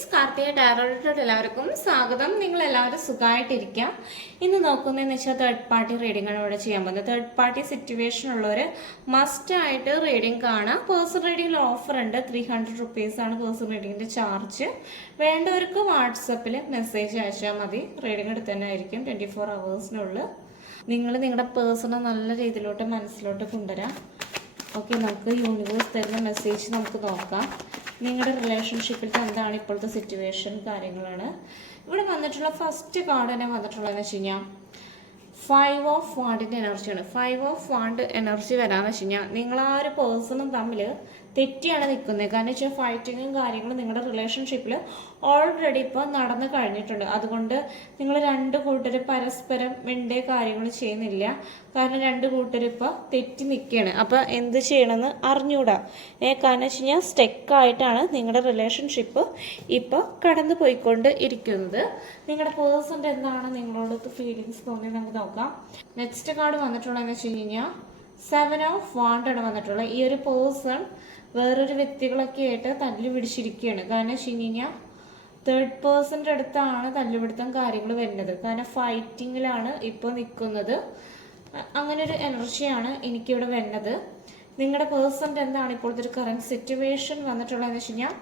Friends, Karthika ടാരോട്ടിലോട്ട് എല്ലാവർക്കും സ്വാഗതം. നിങ്ങൾ എല്ലാവരും സുഖമായിട്ടിരിക്കാം. ഇന്ന് നോക്കുന്നതെന്ന് വെച്ചാൽ തേർഡ് പാർട്ടി റീഡിംഗ് ആണ് ഇവിടെ ചെയ്യാൻ പോകുന്നത്. തേർഡ് പാർട്ടി സിറ്റുവേഷൻ ഉള്ളവർ മസ്റ്റ് ആയിട്ട് റീഡിംഗ് കാണാം. പേഴ്സണൽ റീഡിംഗിൽ ഓഫർ ഉണ്ട്. 300 റുപ്പീസാണ് പേഴ്സണൽ റീഡിങ്ങിന്റെ ചാർജ്. വേണ്ടവർക്ക് വാട്സപ്പിൽ മെസ്സേജ് അയച്ചാൽ മതി. റീഡിംഗ് എടുത്ത് തന്നെ ആയിരിക്കും 24 ഹവേഴ്സിനുള്ളിൽ. നിങ്ങൾ നിങ്ങളുടെ പേഴ്സണൽ നല്ല രീതിയിലോട്ട് മനസ്സിലോട്ട് കൊണ്ടുവരാം. ഓക്കെ, നമുക്ക് യൂണിവേഴ്സ് തരുന്ന മെസ്സേജ് നമുക്ക് നോക്കാം. നിങ്ങളുടെ റിലേഷൻഷിപ്പിൽ എന്താണ് ഇപ്പോഴത്തെ സിറ്റുവേഷൻ കാര്യങ്ങളാണ് ഇവിടെ വന്നിട്ടുള്ള. ഫസ്റ്റ് കാർഡ് തന്നെ വന്നിട്ടുള്ളതെന്ന് വെച്ച് കഴിഞ്ഞാൽ 5 ഓഫ് വാണ്ടിൻ്റെ എനർജിയാണ്. 5 ഓഫ് വാണ്ട് എനർജി വരാമെന്ന് വെച്ച് കഴിഞ്ഞാൽ നിങ്ങൾ ആ ഒരു പേഴ്സണും തമ്മിൽ തെറ്റിയാണ് നിൽക്കുന്നത്. കാരണം വെച്ചാൽ ഫൈറ്റിങ്ങും കാര്യങ്ങളും നിങ്ങളുടെ റിലേഷൻഷിപ്പിൽ ഓൾറെഡി ഇപ്പോൾ നടന്നു കഴിഞ്ഞിട്ടുണ്ട്. അതുകൊണ്ട് നിങ്ങൾ രണ്ട് കൂട്ടർ പരസ്പരം മിണ്ടേ കാര്യങ്ങൾ ചെയ്യുന്നില്ല. കാരണം രണ്ട് കൂട്ടർ ഇപ്പോൾ തെറ്റി നിൽക്കുകയാണ്. അപ്പോൾ എന്ത് ചെയ്യണമെന്ന് അറിഞ്ഞൂടാ. കാരണം വെച്ച് കഴിഞ്ഞാൽ സ്റ്റെക്കായിട്ടാണ് നിങ്ങളുടെ റിലേഷൻഷിപ്പ് ഇപ്പോൾ കടന്നു പോയിക്കൊണ്ട് ഇരിക്കുന്നത്. നിങ്ങളുടെ പേഴ്സൻ്റെ എന്താണ് നിങ്ങളോട് ഫീലിങ്സ് തോന്നി നമുക്ക് നോക്കാം. നെക്സ്റ്റ് കാർഡ് വന്നിട്ടുള്ളതെന്ന് വെച്ച് കഴിഞ്ഞാൽ 7 ഓഫ് വാണ്ടാണ് വന്നിട്ടുള്ളത്. ഈ ഒരു പേഴ്സൺ വേറൊരു വ്യക്തികളൊക്കെ ആയിട്ട് തല്ലു പിടിച്ചിരിക്കുകയാണ്. കാരണം വെച്ച് കഴിഞ്ഞാൽ തേർഡ് പേഴ്സൻ്റെ അടുത്താണ് തല്ലുപിടുത്തം കാര്യങ്ങൾ വരുന്നത്. കാരണം ഫൈറ്റിങ്ങിലാണ് ഇപ്പോൾ നിൽക്കുന്നത്. അങ്ങനെ ഒരു എനർജിയാണ് എനിക്കിവിടെ വരുന്നത്. നിങ്ങളുടെ പേഴ്സൻ്റെ എന്താണ് ഇപ്പോഴത്തെ ഒരു കറണ്ട് സിറ്റുവേഷൻ വന്നിട്ടുള്ളതെന്ന് വെച്ച് കഴിഞ്ഞാൽ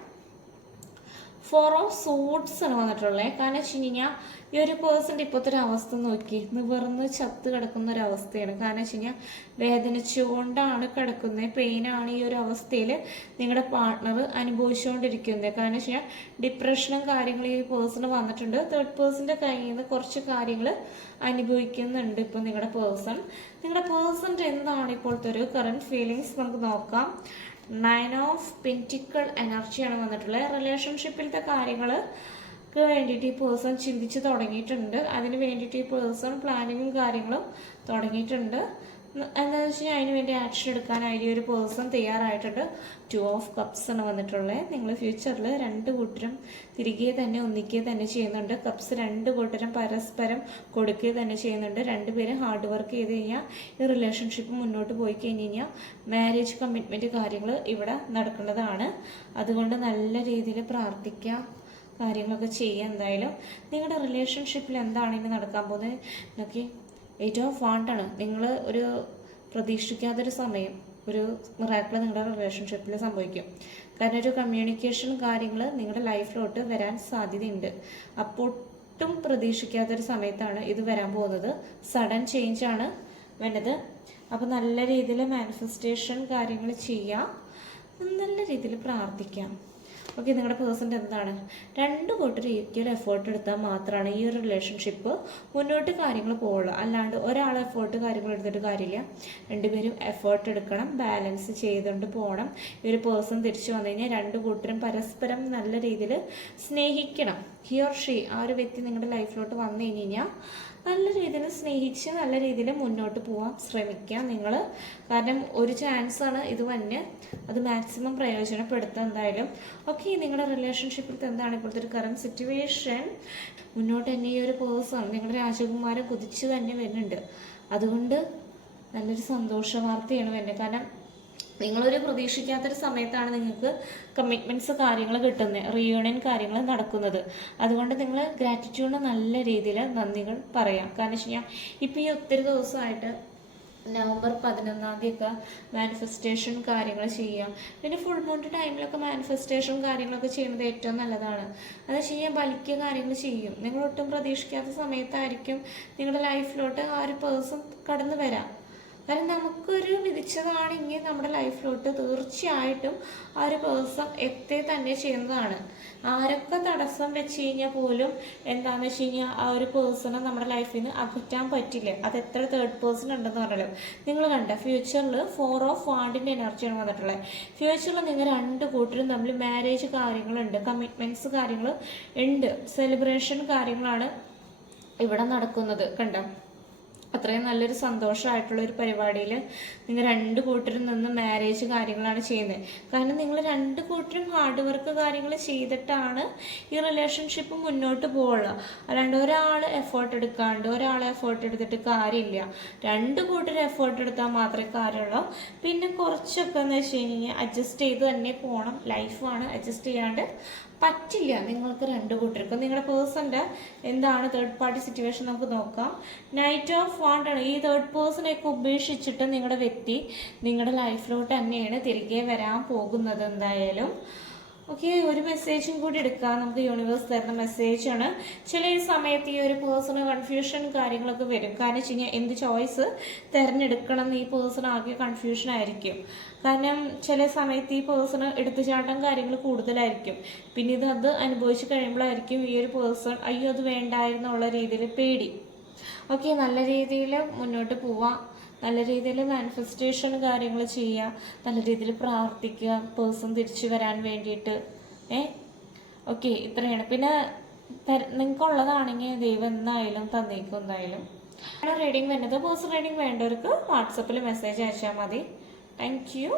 4 ഓഫ് സൂട്ട്സ് ആണ് വന്നിട്ടുള്ളത്. കാരണം വെച്ച് കഴിഞ്ഞാൽ ഈ ഒരു പേഴ്സൻ്റെ ഇപ്പോഴത്തെ ഒരു അവസ്ഥ നോക്കി നിവർന്ന് ചത്ത് കിടക്കുന്ന ഒരു അവസ്ഥയാണ്. കാരണം വെച്ച് കഴിഞ്ഞാൽ വേദനിച്ചുകൊണ്ടാണ് കിടക്കുന്നത്. പെയിനാണ് ഈ ഒരു അവസ്ഥയിൽ നിങ്ങളുടെ പാർട്ട്ണർ അനുഭവിച്ചുകൊണ്ടിരിക്കുന്നത്. കാരണം വെച്ച് കഴിഞ്ഞാൽ ഡിപ്രഷനും കാര്യങ്ങളും ഈ പേഴ്സണ് വന്നിട്ടുണ്ട്. തേർഡ് പേഴ്സൻ്റെ കയ്യിൽ നിന്ന് കുറച്ച് കാര്യങ്ങൾ അനുഭവിക്കുന്നുണ്ട് ഇപ്പോൾ നിങ്ങളുടെ പേഴ്സൺ. നിങ്ങളുടെ പേഴ്സൻ്റെ എന്താണ് ഇപ്പോഴത്തെ ഒരു കറണ്ട് ഫീലിങ്സ് നമുക്ക് നോക്കാം. 9 ഓഫ് പെന്റിക്കിൾ എനർജിയാണ് വന്നിട്ടുള്ളത്. റിലേഷൻഷിപ്പിലത്തെ കാര്യങ്ങൾക്ക് വേണ്ടിയിട്ട് ഈ പേഴ്സൺ ചിന്തിച്ച് തുടങ്ങിയിട്ടുണ്ട്. അതിന് വേണ്ടിയിട്ട് ഈ പേഴ്സൺ പ്ലാനിങ്ങും കാര്യങ്ങളും തുടങ്ങിയിട്ടുണ്ട്. എന്താണെന്ന് വെച്ച് കഴിഞ്ഞാൽ അതിന് വേണ്ടി ആക്ഷൻ എടുക്കാനായി ഒരു പേഴ്സൺ തയ്യാറായിട്ടുണ്ട്. 2 ഓഫ് കപ്സ് ആണ് വന്നിട്ടുള്ളത്. നിങ്ങൾ ഫ്യൂച്ചറിൽ രണ്ട് കൂട്ടരും തിരികെ തന്നെ ഒന്നിക്കുക തന്നെ ചെയ്യുന്നുണ്ട്. കപ്സ് രണ്ട് കൂട്ടരും പരസ്പരം കൊടുക്കുക തന്നെ ചെയ്യുന്നുണ്ട്. രണ്ടുപേരും ഹാർഡ് വർക്ക് ചെയ്ത് കഴിഞ്ഞാൽ ഈ റിലേഷൻഷിപ്പ് മുന്നോട്ട് പോയി കഴിഞ്ഞ് കഴിഞ്ഞാൽ മാരേജ് കമ്മിറ്റ്മെൻറ്റ് കാര്യങ്ങൾ ഇവിടെ നടക്കുന്നതാണ്. അതുകൊണ്ട് നല്ല രീതിയിൽ പ്രാർത്ഥിക്കാം, കാര്യങ്ങളൊക്കെ ചെയ്യുക. എന്തായാലും നിങ്ങളുടെ റിലേഷൻഷിപ്പിൽ എന്താണ് ഇനി നടക്കാൻ പോകുന്നത് നോക്കി. 8 ഓഫ് വാണ്ടാണ്. നിങ്ങൾ ഒരു പ്രതീക്ഷിക്കാത്തൊരു സമയം ഒരു മിറാക്കിൾ നിങ്ങളുടെ റിലേഷൻഷിപ്പിൽ സംഭവിക്കും. കാരണം ഒരു കമ്മ്യൂണിക്കേഷൻ കാര്യങ്ങൾ നിങ്ങളുടെ ലൈഫിലോട്ട് വരാൻ സാധ്യതയുണ്ട്. അപ്പോൾ ഒട്ടും പ്രതീക്ഷിക്കാത്തൊരു സമയത്താണ് ഇത് വരാൻ പോകുന്നത്. സഡൻ ചേഞ്ച് ആണ് വരുന്നത്. അപ്പോൾ നല്ല രീതിയിൽ മാനിഫെസ്റ്റേഷൻ കാര്യങ്ങൾ ചെയ്യാം, നല്ല രീതിയിൽ പ്രാർത്ഥിക്കാം. ഓക്കെ, നിങ്ങളുടെ പേഴ്സൻ്റെ എന്താണ് രണ്ട് കൂട്ടർ ഈക്വൽ എഫേർട്ട് എടുത്താൽ മാത്രമാണ് ഈ ഒരു റിലേഷൻഷിപ്പ് മുന്നോട്ട് കാര്യങ്ങൾ പോകുള്ളൂ. അല്ലാണ്ട് ഒരാൾ എഫേർട്ട് കാര്യങ്ങൾ എടുത്തിട്ട് കാര്യമില്ല. രണ്ടുപേരും എഫേർട്ട് എടുക്കണം, ബാലൻസ് ചെയ്തുകൊണ്ട് പോകണം. ഈ ഒരു പേഴ്സൺ തിരിച്ചു വന്നു കഴിഞ്ഞാൽ രണ്ട് കൂട്ടരും പരസ്പരം നല്ല രീതിയിൽ സ്നേഹിക്കണം. ഹി ഓർ ഷീ ആ ഒരു വ്യക്തി നിങ്ങളുടെ ലൈഫിലോട്ട് വന്നു കഴിഞ്ഞ് കഴിഞ്ഞാൽ നല്ല രീതിയിൽ സ്നേഹിച്ച് നല്ല രീതിയിൽ മുന്നോട്ട് പോകാൻ ശ്രമിക്കുക നിങ്ങൾ. കാരണം ഒരു ചാൻസാണ് ഇത് തന്നെ, അത് മാക്സിമം പ്രയോജനപ്പെടുത്തുക എന്തായാലും. ഓക്കെ, നിങ്ങളുടെ റിലേഷൻഷിപ്പിൽ എന്താണ് ഇപ്പോഴത്തെ ഒരു കറണ്ട് സിറ്റുവേഷൻ? മുന്നോട്ട് തന്നെ ഈ ഒരു പേഴ്സൺ നിങ്ങളുടെ രാജകുമാരൻ കുതിച്ച് തന്നെ വരുന്നുണ്ട്. അതുകൊണ്ട് നല്ലൊരു സന്തോഷ വാർത്തയാണ് വരുന്നത്. കാരണം നിങ്ങളൊരു പ്രതീക്ഷിക്കാത്തൊരു സമയത്താണ് നിങ്ങൾക്ക് കമ്മിറ്റ്മെൻറ്റ്സ് കാര്യങ്ങൾ കിട്ടുന്നത്, റീയൂണിയൻ കാര്യങ്ങൾ നടക്കുന്നത്. അതുകൊണ്ട് നിങ്ങൾ ഗ്രാറ്റിറ്റ്യൂഡിന് നല്ല രീതിയിൽ നന്ദികൾ പറയാം. കാരണം വെച്ച് കഴിഞ്ഞാൽ ഇപ്പോൾ ഈ ഒത്തിരി ദിവസമായിട്ട് നവംബർ 11-ാം തീയതിയൊക്കെ മാനിഫെസ്റ്റേഷൻ കാര്യങ്ങൾ ചെയ്യാം. പിന്നെ ഫുൾ മൂൺ ടൈമിലൊക്കെ മാനിഫെസ്റ്റേഷൻ കാര്യങ്ങളൊക്കെ ചെയ്യുന്നത് ഏറ്റവും നല്ലതാണ്. അത് വെച്ച് കഴിഞ്ഞാൽ വലിയ കാര്യങ്ങൾ ചെയ്യും. നിങ്ങൾ ഒട്ടും പ്രതീക്ഷിക്കാത്ത സമയത്തായിരിക്കും നിങ്ങളുടെ ലൈഫിലോട്ട് ആ ഒരു പേഴ്സൺ കടന്നു വരാം. കാരണം നമുക്കൊരു വിധിച്ചതാണെങ്കിൽ നമ്മുടെ ലൈഫിലോട്ട് തീർച്ചയായിട്ടും ആ ഒരു പേഴ്സൺ എത്തി തന്നെ ചെയ്യുന്നതാണ്. ആരൊക്കെ തടസ്സം വെച്ച് കഴിഞ്ഞാൽ പോലും എന്താണെന്ന് വെച്ച് കഴിഞ്ഞാൽ ആ ഒരു പേഴ്സണെ നമ്മുടെ ലൈഫിൽ നിന്ന് അകറ്റാൻ പറ്റില്ല. അത് എത്ര തേർഡ് പേഴ്സൺ ഉണ്ടെന്ന് പറഞ്ഞാലും നിങ്ങൾ കണ്ട ഫ്യൂച്ചറിൽ 4 ഓഫ് വാണ്ടിൻ്റെ എനർജിയാണ് വന്നിട്ടുള്ളത്. ഫ്യൂച്ചറിൽ നിങ്ങൾ രണ്ട് കൂട്ടരും തമ്മിൽ മാരേജ് കാര്യങ്ങളുണ്ട്, കമ്മിറ്റ്മെൻറ്റ്സ് കാര്യങ്ങൾ ഉണ്ട്, സെലിബ്രേഷൻ കാര്യങ്ങളാണ് ഇവിടെ നടക്കുന്നത്. കണ്ടോ, അത്രയും നല്ലൊരു സന്തോഷമായിട്ടുള്ള ഒരു പരിപാടിയിൽ നിങ്ങൾ രണ്ട് കൂട്ടരും നിന്ന് മാരേജ് കാര്യങ്ങളാണ് ചെയ്യുന്നത്. കാരണം നിങ്ങൾ രണ്ട് കൂട്ടരും ഹാർഡ് വർക്ക് കാര്യങ്ങൾ ചെയ്തിട്ടാണ് ഈ റിലേഷൻഷിപ്പ് മുന്നോട്ട് പോകുള്ളൂ. അല്ലാണ്ട് ഒരാൾ എഫേർട്ട് എടുക്കാണ്ട് ഒരാൾ എഫേർട്ട് എടുത്തിട്ട് കാര്യമില്ല. രണ്ട് കൂട്ടരും എഫേർട്ട് എടുത്താൽ മാത്രമേ കാര്യമുള്ളൂ. പിന്നെ കുറച്ചൊക്കെ എന്ന് വെച്ച് കഴിഞ്ഞാൽ അഡ്ജസ്റ്റ് ചെയ്ത് തന്നെ പോകണം. ലൈഫാണ്, അഡ്ജസ്റ്റ് ചെയ്യാണ്ട് പറ്റില്ല നിങ്ങൾക്ക് രണ്ട് കൂട്ടർക്കും. നിങ്ങളുടെ പേഴ്സൻ്റെ എന്താണ് തേർഡ് പാർട്ടി സിറ്റുവേഷൻ നമുക്ക് നോക്കാം. നൈറ്റ് ഓഫ് വാണ്ട് ആണ്. ഈ തേർഡ് പേഴ്സണെയൊക്കെ ഉപേക്ഷിച്ചിട്ട് നിങ്ങളുടെ വ്യക്തി നിങ്ങളുടെ ലൈഫിലോട്ട് തന്നെയാണ് തിരികെ വരാൻ പോകുന്നത് എന്തായാലും. ഓക്കെ, ഒരു മെസ്സേജും കൂടി എടുക്കാം. നമുക്ക് യൂണിവേഴ്സ് തരുന്ന മെസ്സേജാണ്. ചില ഈ സമയത്ത് ഈ ഒരു പേഴ്സണ് കൺഫ്യൂഷൻ കാര്യങ്ങളൊക്കെ വരും. കാരണം വെച്ച് കഴിഞ്ഞാൽ എന്ത് ചോയ്സ് തിരഞ്ഞെടുക്കണം എന്ന് ഈ പേഴ്സൺ ആകെ കൺഫ്യൂഷൻ ആയിരിക്കും. കാരണം ചില സമയത്ത് ഈ പേഴ്സണ് എടുത്തുചാട്ടം കാര്യങ്ങൾ കൂടുതലായിരിക്കും. പിന്നെ അത് അനുഭവിച്ച് കഴിയുമ്പോഴായിരിക്കും ഈ ഒരു പേഴ്സൺ അയ്യോ അത് വേണ്ടായിരുന്നുള്ള രീതിയിൽ പേടി. ഓക്കെ, നല്ല രീതിയിൽ മുന്നോട്ട് പോവാം. നല്ല രീതിയിൽ മാനിഫെസ്റ്റേഷൻ കാര്യങ്ങൾ ചെയ്യുക, നല്ല രീതിയിൽ പ്രാർത്ഥിക്കുക പേഴ്സൺ തിരിച്ചു വരാൻ വേണ്ടിയിട്ട്. ഓക്കെ, ഇത്രയാണ്. പിന്നെ നിങ്ങൾക്കുള്ളതാണെങ്കിൽ ദൈവം എന്തായാലും തന്നേക്കും. എന്തായാലും റീഡിങ് വരുന്നത് പേഴ്സൺ റീഡിങ് വേണ്ടവർക്ക് വാട്സപ്പിൽ മെസ്സേജ് അയച്ചാൽ മതി. Thank you.